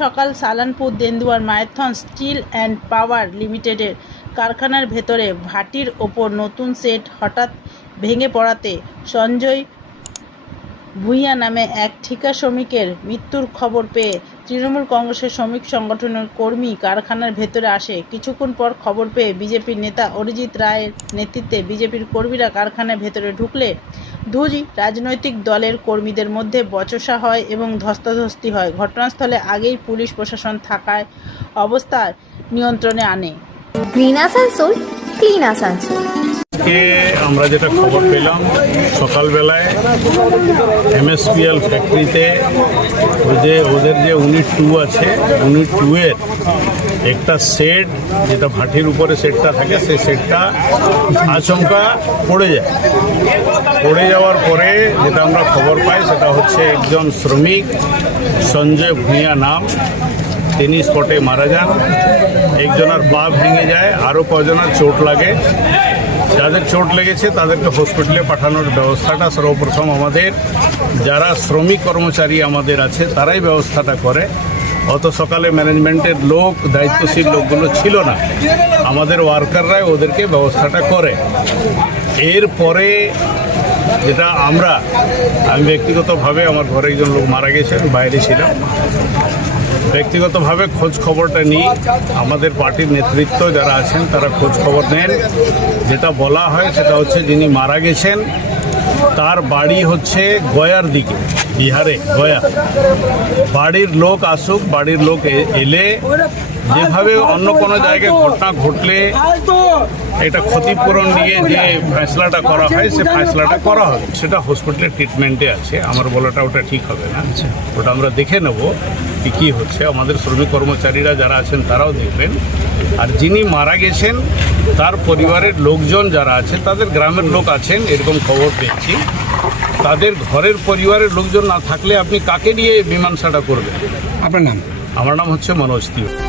সকাল সালানপুর দেন্দুয়ার Maithon steel and power লিমিটেডের কারখানার ভেতরে ভাটির ওপর নতুন সেট হঠাৎ ভেঙে পড়াতে সঞ্জয় ভূঁইয়া নামে এক ঠিকা শ্রমিকের মৃত্যুর খবর পেয়ে তৃণমূল কংগ্রেসের শ্রমিক সংগঠনের কর্মী কারখানার ভেতরে আসে। কিছুক্ষণ পর খবর পেয়ে বিজেপির নেতা অরিজিৎ রায়ের নেতৃত্বে বিজেপির কর্মীরা কারখানার ভেতরে ঢুকলে দুই রাজনৈতিক দলের কর্মীদের মধ্যে বচসা হয় এবং ধস্তাধস্তি হয়। ঘটনাস্থলে আগেই পুলিশ প্রশাসন থাকায় অবস্থা নিয়ন্ত্রণে আনে। Green Asansol, clean Asansol. আমরা যেটা খবর পেলাম সকালবেলায় MSPL ফ্যাক্টরিতে ওদের যে ইউনিট 2 আছে, ইউনিট 2 এর একটা সেট যেটা ভাটির উপরে সেটটা থাকে সেই সেটটা আচমকা পড়ে যায়। পড়ে যাওয়ার পরে যেটা আমরা খবর পাই সেটা হচ্ছে একজন শ্রমিক সঞ্জয় ভূঁইয়া নাম, তিনি স্পটে মারা যান। একজনের পা ভেঙে যায়, আরও কজনের চোট লাগে। যাদের চোট লেগেছে তাদেরকে হসপিটালে পাঠানোর ব্যবস্থাটা সর্বপ্রথম আমাদের যারা শ্রমিক কর্মচারী আমাদের আছে তারাই ব্যবস্থাটা করে। অত সকালে ম্যানেজমেন্টের লোক, দায়িত্বশীল লোকগুলো ছিল না, আমাদের ওয়ার্কাররাই ওদেরকে ব্যবস্থাটা করে। এরপরে যেটা আমি ব্যক্তিগতভাবে, আমার ঘরে একজন লোক মারা গেছেন, বাইরে ছিলাম, ব্যক্তিগতভাবে খোঁজ খবরটা নিই। আমাদের পার্টির নেতৃত্ব যারা আছেন তারা খোঁজ খবর নেন। যেটা বলা হয় সেটা হচ্ছে যিনি মারা গেছেন তার বাড়ি হচ্ছে গয়ার দিকে, বিহারে গয়া। বাড়ির লোক আসুক, বাড়ির লোক এলে যেভাবে অন্য কোনো জায়গায় ঘটনা ঘটলে এটা ক্ষতিপূরণ নিয়ে যে ফয়সলাটা করা হয় সে ফয়সলাটা করা হবে। সেটা হসপিটালের ট্রিটমেন্টে আছে, আমার বলাটা ওটা ঠিক হবে না। ওটা আমরা দেখে নেব কী হচ্ছে। আমাদের শ্রমিক কর্মচারীরা যারা আছেন তারাও দেখবেন। আর যিনি মারা গেছেন তার পরিবারের লোকজন যারা আছেন, তাদের গ্রামের লোক আছেন এরকম খবর পেয়েছি। তাদের ঘরের পরিবারের লোকজন না থাকলে আপনি কাকে নিয়ে মীমাংসাটা করবেন? আপনার নাম? আমার নাম হচ্ছে মনোজ তিওয়ারি।